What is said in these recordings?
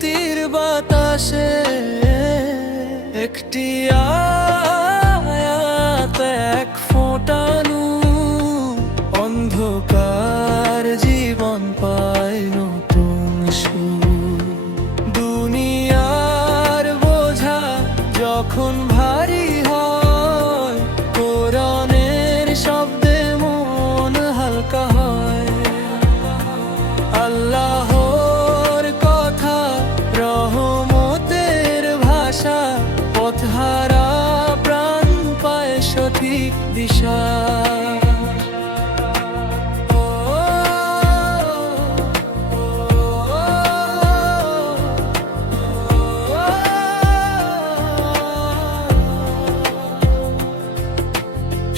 মুক্তির বাতাসে একটি আয়াত, এক ফোঁটা নূর, অন্ধকার জীবন পায় নতুন সুর। দুনিয়ার বোঝা যখন ভারী হয়, কোরআনের শব্দে মন হালকা হয়। আল্লাহর কথা, রহমতের ভাষা, পথহারা প্রাণ পায় সঠিক দিশা।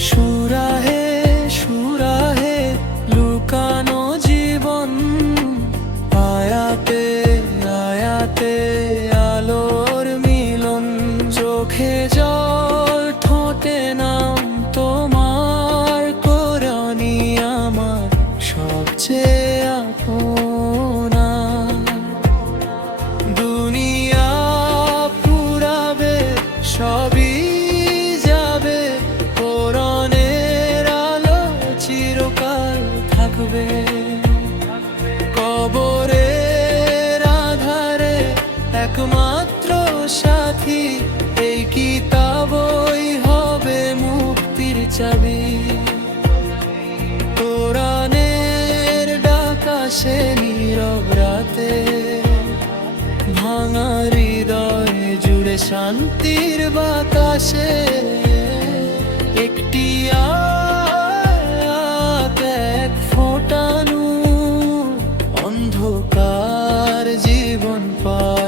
সুরাহে সুরাহে লুকানো জীবন, আয়াতে আয়াতে আলোর মিলন। চোখে জল, ঠোঁটে নাম তোমার, কোরআনই আমার সবচেয়ে আপনা। দুনিয়া ফুরাবে, সবই যাবে, কোরআনের আলো চিরকাল থাকবে। কবরের আধারে একমাত্র সাথী, এই কিতাবই হবে মুক্তির চাবি। কোরআনের ডাক আসে নীরব রাতে, ভাঙা হৃদয় জুড়ে শান্তির বাতাসে। একটি আয়াত, এক ফোঁটা নূর, অন্ধকার জীবন পায়